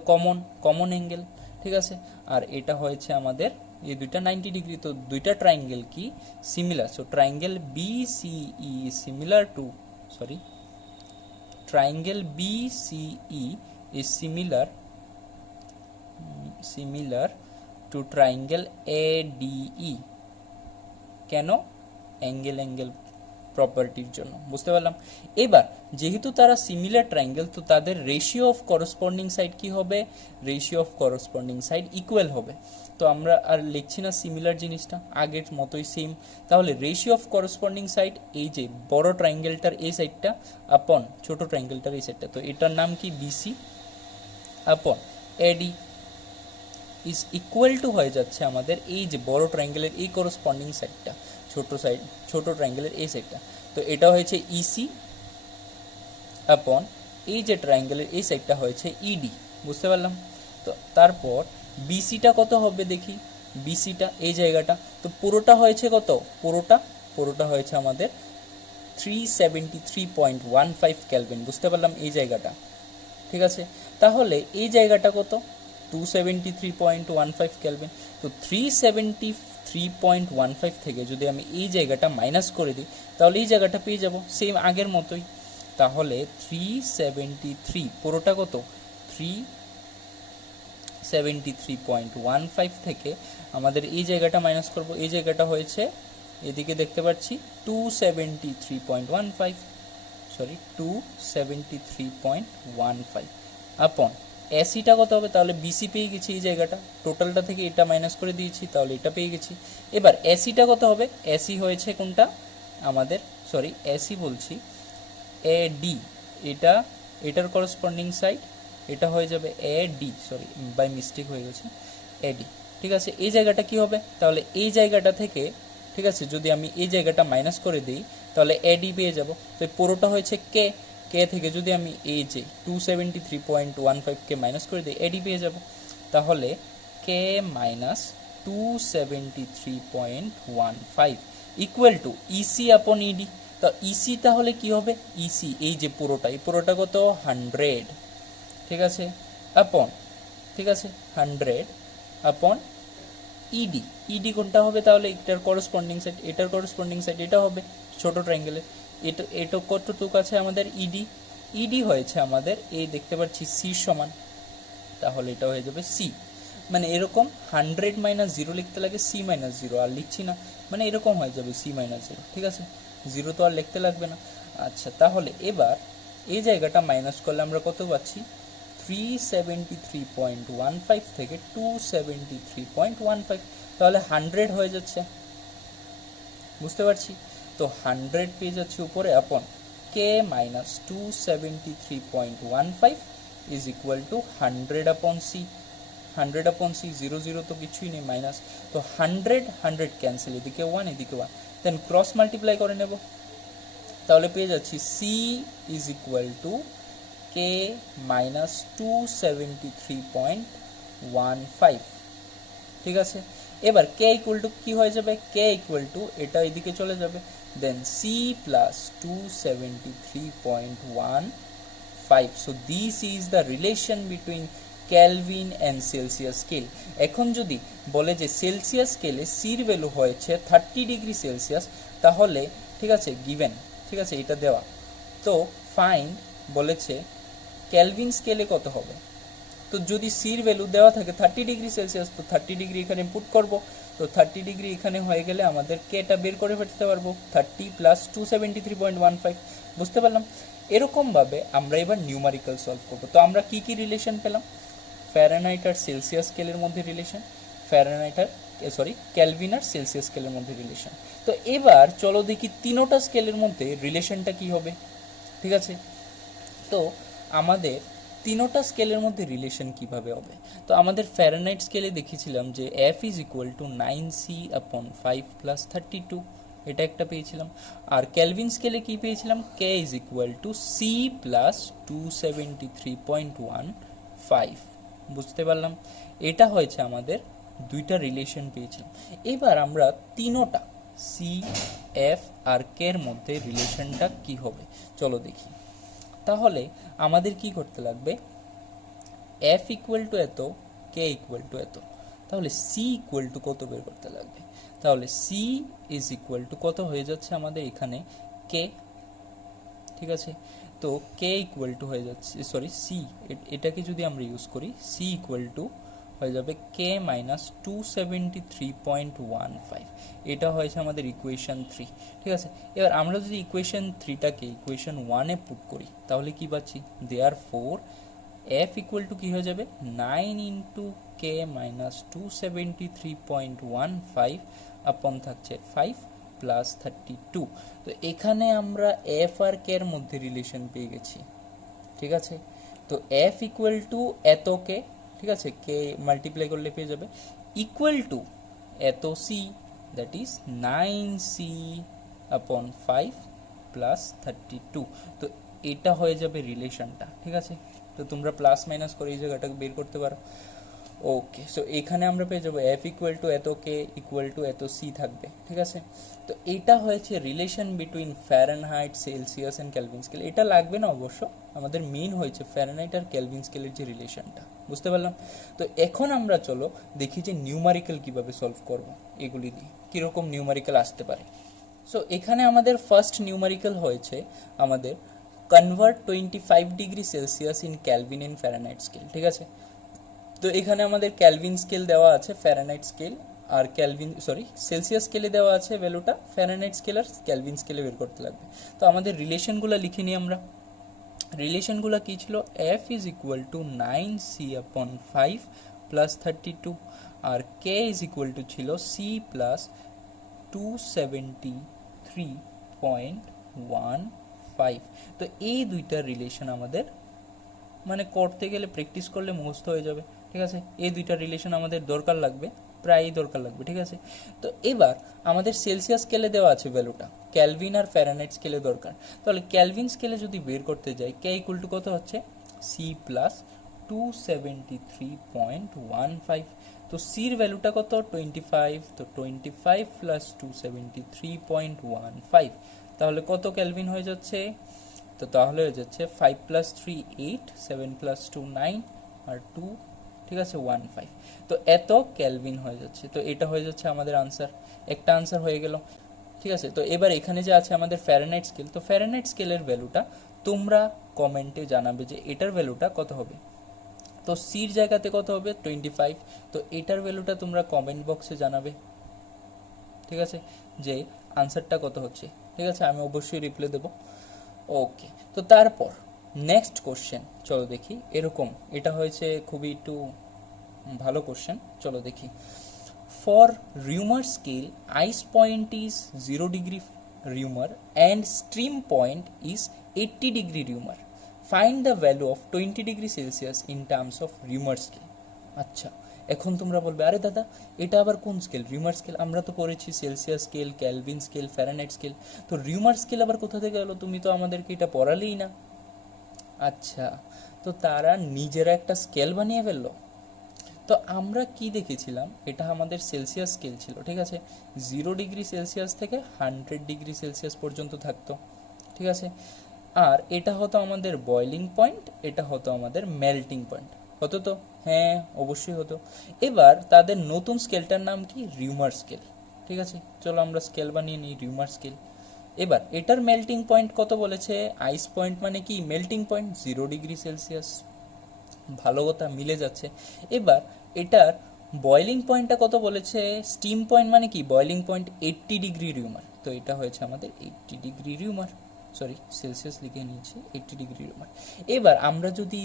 কমন অ্যাঙ্গেল। ঠিক আছে, আর এটা হয়েছে আমাদের এই দুইটা 90 ডিগ্রি। তো দুইটা ট্রাইঙ্গেল কি similar. So triangle B C E similar to, sorry, triangle BCE is similar to triangle ADE। কেন? অ্যাঙ্গেল প্রপার্টির জন্য। বুঝতে পারলাম? এবার যেহেতু তারা সিমিলার ট্রাইঙ্গেল, তো তাদের রেশিও অফ করসপন্ডিং সাইড কি হবে, ratio of corresponding side equal হবে। তো আমরা আর লিখছি না সিমিলার জিনিসটা, আগের মতোই সেম। তাহলে রেশিও অফ করসপন্ডিং সাইড, এই যে বড় ট্রাইঙ্গেলটার এই সাইডটা আপন ছোট ট্রাইঙ্গেলটার এই সাইডটা, তো এটার নাম কি বিসি আপন এডি ইজ ইকুয়াল টু হয়ে যাচ্ছে আমাদের এই যে বড় ট্রাইঙ্গেলের এই করসপন্ডিং সাইডটা, ছোট ট্রাইঙ্গেলের এই সাইডটা। তো এটা হয়েছে ইসি আপন এই যে ট্রাইঙ্গেলের এই সাইডটা হয়েছে ইডি। বুঝতে পারলাম? তো তারপর বিসিটা কত হবে দেখি, বিসিটা এই জায়গাটা, তো পুরোটা হয়েছে কত, পুরোটা হয়েছে আমাদের 373.15 ক্যালভিন। বুঝতে পারলাম এই জায়গাটা? ঠিক আছে, তাহলে এই জায়গাটা কত, 273.15 ক্যালভিন। তো 373.15 থেকে যদি আমি এই জায়গাটা মাইনাস করে দিই, তাহলে এই জায়গাটা পেয়ে যাব সেম আগের মতোই। তাহলে 373 পুরোটা কত, 373.15 থেকে আমাদের এই জায়গাটা মাইনাস করব। এই জায়গাটা হয়েছে এদিকে দেখতে পাচ্ছি 273.15 আপন এসিটা কত হবে, তাহলে বিসি পেয়ে গেছি এই জায়গাটা, টোটালটা থেকে এটা মাইনাস করে দিয়েছি, তাহলে এটা পেয়ে গেছি। এবার এসিটা কত হবে, এসি হয়েছে কোনটা আমাদের, সরি এসি বলছি এডি, এটার করসপন্ডিং সাইড এটা হয়ে যাবে এডি, সরি বাই মিস্টেক হয়ে গেছে এডি। ঠিক আছে, এই জায়গাটা কি হবে, তাহলে এই জায়গাটা থেকে, ঠিক আছে, যদি আমি এই জায়গাটা মাইনাস করে দিই তাহলে এডি পেয়ে যাব। তো পুরোটা হয়েছে কে থেকে যদি আমি এই যে 273.15 কে মাইনাস করে দিই এডি পেয়ে যাব। তাহলে কে মাইনাস 273.15 ইকুয়াল টু ইসি আপন ইডি। তো ইসি তাহলে কি হবে, ইসি এই যে পুরোটা কত 100, ঠিক আছে, আপন, ঠিক আছে 100 আপন ইডি কোনটা হবে, তাহলে এটার করসপন্ডিং সাইড এটা হবে ছোট ট্রায়াঙ্গেলের। এটা কতটুকু আছে আমাদের ইডি, ইডি হয়েছে আমাদের এই দেখতে পাচ্ছি সি সমান, তাহলে এটা হয়ে যাবে সি। মানে এরকম 100 মাইনাস জিরো লিখতে লাগে সি মাইনাস জিরো, আর লিখছি না, মানে এরকম হয়ে যাবে সি মাইনাস জিরো, ঠিক আছে, জিরো তো আর লিখতে লাগবে না। আচ্ছা, তাহলে এবার এই জায়গাটা মাইনাস করলে আমরা কত পাচ্ছি, 373.15 থেকে 273.15, তাহলে 100 হয়ে যাচ্ছে, বুঝতে পারছি। তো 100 পেয়ে যাচ্ছে উপরে, আপন কে মাইনাস 273.15 ইজ ইকুয়াল টু 100 আপন সি। 100 আপন সি, 0 0 তো কিছুই নেই, মাইনাস, তো 100 100 ক্যান্সেল, এদিকে 1 এদিকে 1, দেন ক্রস মাল্টিপ্লাই করে নেব, তাহলে পেয়ে যাচ্ছি C is equal to K minus 273.15, ঠিক আছে। এবার কে ইকুয়াল টু কী হয়ে যাবে, কে ইকুয়াল টু এটা এদিকে চলে যাবে, then C plus 273.15, so this is the relation between Kelvin and Celsius scale. এখন যদি বলে যে সেলসিয়াস স্কেলে সির ভ্যালু হয়েছে 30 ডিগ্রি সেলসিয়াস, তাহলে ঠিক আছে গিভেন, ঠিক আছে এটা দেওয়া, তো ফাইন্ড বলেছে ক্যালভিন স্কেলে কত হবে। তো যদি সির ভ্যালু দেওয়া থাকে 30 ডিগ্রি সেলসিয়াস, তো 30 ডিগ্রি এখানে পুট করব, তো 30 ডিগ্রি এখানে হয়ে গেলে আমাদের কেটা বের করে ফেলতে পারবো, 30 প্লাস 273.15, বুঝতে পারলাম। এরকমভাবে আমরা এবার নিউমারিক্যাল সলভ করবো। তো আমরা কি কি রিলেশন পেলাম, ফ্যারেনহাইট আর সেলসিয়াস স্কেলের মধ্যে রিলেশন, ফ্যারেনহাইট আর ক্যালভিন আর সেলসিয়াস স্কেলের মধ্যে রিলেশন। তো এবার চলো দেখি তিনোটা স্কেলের মধ্যে রিলেশনটা কি হবে, ঠিক আছে। তো আমাদের তিনোটা স্কেলের মধ্যে রিলেশন কিভাবে হবে, তো আমাদের ফ্যারেনহাইট স্কেলে দেখেছিলাম যে F is equal two 9c upon 5 plus 32, এটা একটা পেয়েছিলাম। আর ক্যালভিন স্কেলে কি পেয়েছিলাম, K is equal to C plus 273.15, বুঝতে পারলাম। এটা হয়েছে আমাদের দুইটা রিলেশন পেয়েছিলাম। এবার আমরা তিনোটা সি, এফ আর কে এর মধ্যে রিলেশনটা কি হবে চলো দেখি। তাহলে আমাদের কি করতে লাগবে, এফ ইকুয়াল টু এত, কে ইকুয়াল টু এত, তাহলে সি ইকুয়াল টু কত বের করতে লাগবে, তাহলে সি ইজ ইকুয়াল টু কত হয়ে যাচ্ছে আমাদের এখানে কে, ঠিক আছে। তো কে ইকুয়াল টু হয়ে যাচ্ছে, সরি সি, এটাকে যদি আমরা ইউজ করি, সি ইকুয়াল টু হয়ে যাবে কে মাইনাস 273.15, এটা হয়েছে আমাদের ইকুয়েশন 3, ঠিক আছে। এবার আমরা যদি ইকুয়েশন 3টাকে ইকুয়েশন 1-এ পুট করি, তাহলে কি পাচ্ছি, দেয়ার ফোর এফ ইকুয়াল টু কী হয়ে যাবে, 9 ইন্টু কে মাইনাস 273.15 আপন থাকছে 5 প্লাস 32। তো এখানে আমরা এফ আর কে এর মধ্যে রিলেশন পেয়ে গেছি, ঠিক আছে। তো এফ ইকুয়াল টু এত কে, ঠিক আছে, কে মাল্টিপ্লাই করলে পেয়ে যাবে, ইকুয়াল টু এত C, that is 9c upon 5 plus 32। তো এটা হয়ে যাবে রিলেশনটা, ঠিক আছে। তো তোমরা প্লাস মাইনাস করে এই জায়গাটাকে বের করতে পারো। ওকে, সো এখানে আমরা পেয়ে যাবো এফ ইকুয়াল টু এত কে ইকুয়াল টু এত সি থাকবে, ঠিক আছে। তো এটা হয়েছে relation between Fahrenheit, Celsius and Kelvin scale. এটা লাগবে না অবশ্য, আমাদের মেইন হয়েছে ফ্যারেনহাইট আর ক্যালভিন স্কেলের যে রিলেশনটা, বুঝতে পারলাম। তো এখন আমরা চলো দেখি যে নিউমারিক্যাল কিভাবে সলভ করব, এগুলি দিয়ে কীরকম নিউমারিক্যাল আসতে পারে। সো এখানে আমাদের ফার্স্ট নিউমারিক্যাল হয়েছে আমাদের convert 25 degree Celsius in Kelvin in Fahrenheit scale, ঠিক আছে। তো এখানে আমাদের ক্যালভিন স্কেল দেওয়া আছে, ফ্যারেনহাইট স্কেল আর সেলসিয়াস স্কেলে দেওয়া আছে ভ্যালুটা, ফ্যারেনহাইট স্কেল আর ক্যালভিন স্কেলে বের করতে লাগবে। তো আমাদের রিলেশনগুলো লিখে নিই আমরা। রিলেশনগুলো কী ছিল, F is equal two 9c upon 5 plus 32, আর কে ইজ ইকুয়াল টু ছিল সি প্লাস 273.15। তো এই দুইটা রিলেশন আমাদের মানে করতে গেলে প্র্যাকটিস করলে মুখস্থ হয়ে যাবে, ঠিক আছে। এই দুইটা রিলেশন আমাদের দরকার লাগবে, প্রায়ই দরকার লাগবে, ঠিক আছে। তো এবার আমাদের সেলসিয়াস স্কেলে দেওয়া আছে ভ্যালুটা, ক্যালভিন আর ফ্যারেনহাইট স্কেলে দরকার। তাহলে ক্যালভিন স্কেলে যদি বের করতে যাই, কে ইকুয়াল টু কত হচ্ছে, সি প্লাস 273.15। তো সির ভ্যালুটা কত, 25, তো 25 প্লাস 273.15, তাহলে কত ক্যালভিন হয়ে যাচ্ছে, তো তাহলে হয়ে যাচ্ছে 5 প্লাস 3 8, 7 প্লাস 2 9 আর 2, ঠিক আছে 15। তো এত ক্যালভিন হয়ে যাচ্ছে। তো এটা হয়ে যাচ্ছে আমাদের আনসার, একটা আনসার হয়ে গেল। ঠিক আছে। তো এবার এখানে যে আছে আমাদের ফ্যারেনহাইট স্কেল, তো ফ্যারেনহাইট স্কেলের ভ্যালুটা তোমরা কমেন্টে জানাবে যে এটার ভ্যালুটা কত হবে। তো সির জায়গাতে কত হবে 25, তো এটার ভ্যালুটা তোমরা কমেন্ট বক্সে জানাবে, ঠিক আছে, যে আনসারটা কত হচ্ছে। ঠিক আছে, আমি অবশ্যই রিপ্লাই দেবো। ওকে, তো তারপর নেক্সট কোশ্চেন চলো দেখি। এরকম এটা হয়েছে খুবই একটু ভালো কোশ্চেন, চলো দেখি। For Reaumur scale ice point is 0 degree Reaumur and steam point is 80 degree Reaumur, find the value of 20 degree Celsius in terms of Reaumur scale. আচ্ছা, এখন তোমরা বলবে আরে দাদা এটা আবার কোন স্কেল, রিউমার স্কেল? আমরা তো পড়েছি Celsius scale, Kelvin scale, Fahrenheit scale, তো রিউমার স্কেল আবার কোথা থেকে এলো? তুমি তো আমাদেরকে এটা পড়ালেই না। আচ্ছা, তো তারা নিজেরা একটা স্কেল বানিয়ে ফেললো। তো আমরা কি দেখেছিলাম, এটা আমাদের সেলসিয়াস স্কেল ছিল, ঠিক আছে, 0 ডিগ্রি সেলসিয়াস থেকে 100 ডিগ্রি সেলসিয়াস পর্যন্ত থাকতো, ঠিক আছে। আর এটা হতো আমাদের বয়লিং পয়েন্ট, এটা হতো আমাদের মেল্টিং পয়েন্ট, হতো তো? হ্যাঁ, অবশ্যই হতো। এবার তাদের নতুন স্কেলটার নাম কি? রিউমার স্কেল, ঠিক আছে। চলো আমরা স্কেল বানিয়ে নিই, রিউমার স্কেল। এবার এটার মেল্টিং পয়েন্ট কত বলেছে? আইস পয়েন্ট মানে কি মেল্টিং পয়েন্ট 0 ডিগ্রি সেলসিয়াস, ভালো কথা, মিলে যাচ্ছে। এবার এটার বয়লিং পয়েন্টটা কত বলেছে? স্টিম পয়েন্ট মানে কি বয়লিং পয়েন্ট 80 ডিগ্রি রিউমার, তো এটা হয়েছে আমাদের 80 ডিগ্রি রিউমার, সরি সেলসিয়াস লিখে নিয়েছি, 80 ডিগ্রি রিউমার। এবার আমরা যদি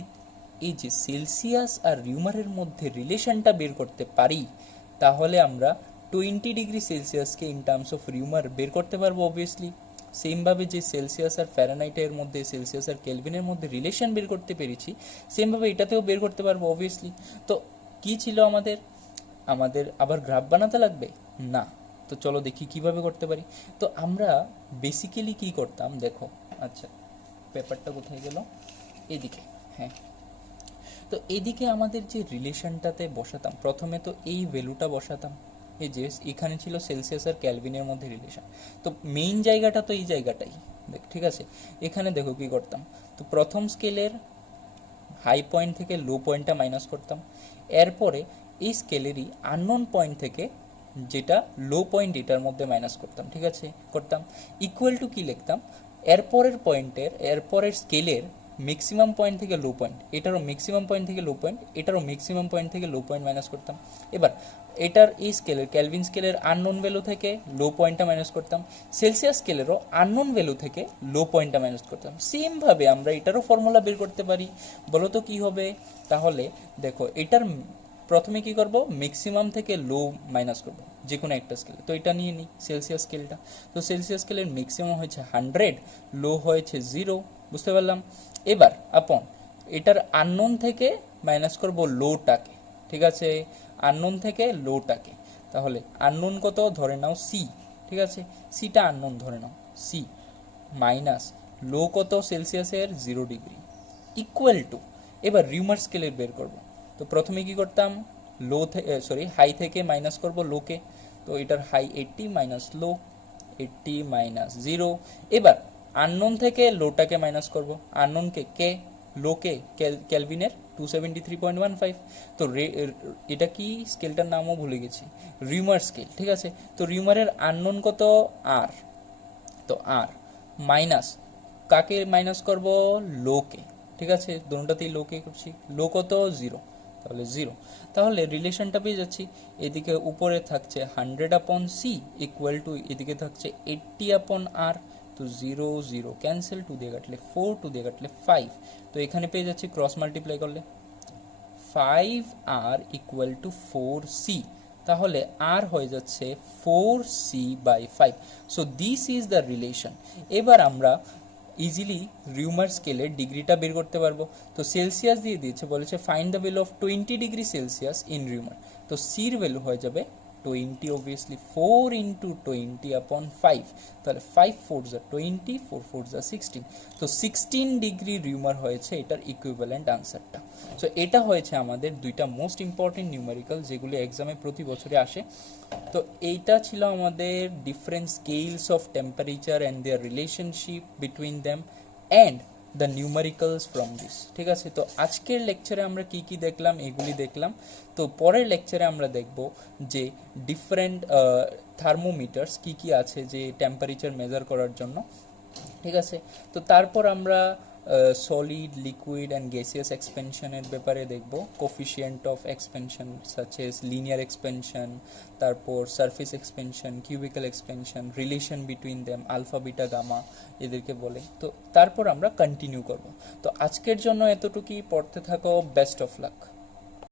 এই যে সেলসিয়াস আর রিউমারের মধ্যে রিলেশনটা বের করতে পারি, তাহলে আমরা 20 ডিগ্রি সেলসিয়াসকে ইন টার্মস অফ রিউমার বের করতে পারবো অবভিয়াসলি। সেমভাবে যে সেলসিয়াস আর ফ্যারেনহাইটের মধ্যে, সেলসিয়াস আর কেলভিনের মধ্যে রিলেশন বের করতে পেরেছি, সেমভাবে এটাতেও বের করতে পারবো অবভিয়াসলি। তো কি ছিল আমাদের? আমাদের আবার গ্রাফ বানাতে লাগবে না। তো চলো দেখি কিভাবে করতে পারি। তো আমরা বেসিক্যালি কি করতাম দেখো, আচ্ছা পেপারটা কোথায় গেল, এদিকে, হ্যাঁ। তো এদিকে আমাদের যে রিলেশনটাতে বসাতাম, প্রথমে তো এই ভ্যালুটা বসাতাম, এই যে এখানে ছিল সেলসিয়াস আর ক্যালভিনের মধ্যে রিলেশন, তো মেইন জায়গাটা তো এই জায়গাটাই দেখ, ঠিক আছে। এখানে দেখো কি করতাম, তো প্রথম স্কেলের হাই পয়েন্ট থেকে লো পয়েন্টটা মাইনাস করতাম, এরপরে এই স্কেলেরই আননোন পয়েন্ট থেকে যেটা লো পয়েন্ট এটার মধ্যে মাইনাস করতাম, ঠিক আছে, করতাম। ইকুয়াল টু কি লিখতাম, এরপরের স্কেলের ম্যাক্সিমাম পয়েন্ট থেকে লো পয়েন্ট, এটারও ম্যাক্সিমাম পয়েন্ট থেকে লো পয়েন্ট, এটারও ম্যাক্সিমাম পয়েন্ট থেকে লো পয়েন্ট মাইনাস করতাম। এবার এটার এই স্কেলের ক্যালভিন স্কেলের আননোন ভ্যালু থেকে লো পয়েন্টটা মাইনাস করতাম, সেলসিয়াস স্কেলেরও আননোন ভ্যালু থেকে লো পয়েন্টটা মাইনাস করতাম। সেমভাবে আমরা এটারও ফর্মুলা বের করতে পারি। বলো তো কি হবে? তাহলে দেখো এটার প্রথমে কি করব, ম্যাক্সিমাম থেকে লো মাইনাস করব যে কোনো একটা স্কেলে। তো এটা নিয়ে নিই সেলসিয়াস স্কেলটা, তো সেলসিয়াস স্কেলের ম্যাক্সিমাম হয়েছে 100, লো হয়েছে 0, বুঝতে পারলাম। এবার আপন এটার আননোন থেকে মাইনাস করব লোটাকে, ঠিক আছে, আননোন থেকে লোটাকে। তাহলে আননোন কত ধরে নাও সি, ঠিক আছে, সিটা আননোন ধরে নাও সি, মাইনাস লো কত সেলসিয়াসের 0 ডিগ্রি, ইকুয়াল টু, এবার রিউমার স্কেলের বের করব। তো প্রথমে কি করতাম, লো থেকে হাই থেকে মাইনাস করব লোকে, তো এটার হাই 80 মাইনাস লো 80 মাইনাস 0। এবার আননোন থেকে লোটাকে মাইনাস করব, আননোনকে কে, লোকে ক্যালভিনের 273.15। তো এটা কি স্কেলটার নামও ভুলে গেছি, রিউমার স্কেল, ঠিক আছে। তো রিউমারের আননোন কত? আর, তো আর মাইনাস কাকে মাইনাস করব? লোকে, ঠিক আছে, দুটোটাতেই লোকে করছি, লো কত? 0, তাহলে 0। তাহলে রিলেশনটা পেয়ে যাচ্ছি, এদিকে উপরে থাকছে 100/c ইকুয়াল টু এদিকে থাকছে 80/r, তো 0 0 ক্যান্সেল, 2 দিয়ে কাটলে 4, 2 দিয়ে কাটলে 5, তো এখানে পেয়ে যাচ্ছি ক্রস মাল্টিপ্লাই করলে 5r ইকুয়াল টু 4c, তাহলে আর হয়ে যাচ্ছে 4c/5। So this is the relation. এবার আমরা ইজিলি রিউমার স্কেলের ডিগ্রিটা বের করতে পারবো। তো সেলসিয়াস দিয়ে দিয়েছে, বলেছে find the value of 20 degree Celsius in rumour, তো সির ভ্যালু হয়ে যাবে 20, অবভিয়াসলি 4 ইন্টু 20/5, তাহলে 5 4 যা 20, 4 4 যা 16, তো 16 ডিগ্রি রিউমার হয়েছে এটার ইকুইভ্যালেন্ট আনসারটা। সো এটা হয়েছে আমাদের দুইটা মোস্ট ইম্পর্টেন্ট নিউমেরিক্যাল যেগুলো এক্সামে প্রতি বছরে আসে। তো এইটা ছিল আমাদের different scales of temperature and their relationship between them and the numericals from this. ঠিক আছে, তো আজকের লেকচারে আমরা কি কি দেখলাম এগুলি দেখলাম। তো পরের লেকচারে আমরা দেখব যে ডিফারেন্ট থার্মোমিটারস কি কি আছে যে টেম্পারেচার মেজার করার জন্য। ঠিক আছে, তো তারপর আমরা সলিড, লিকুইড অ্যান্ড গ্যাসিয়াস এক্সপেনশনের ব্যাপারে দেখব, coefficient of expansion such as linear expansion, তারপর surface expansion, cubical expansion, relation between them, alpha beta gamma এদেরকে বলে। তো তারপর আমরা কন্টিনিউ করব। তো আজকের জন্য এতটুকুই, পড়তে থাকো, বেস্ট অফ লাক।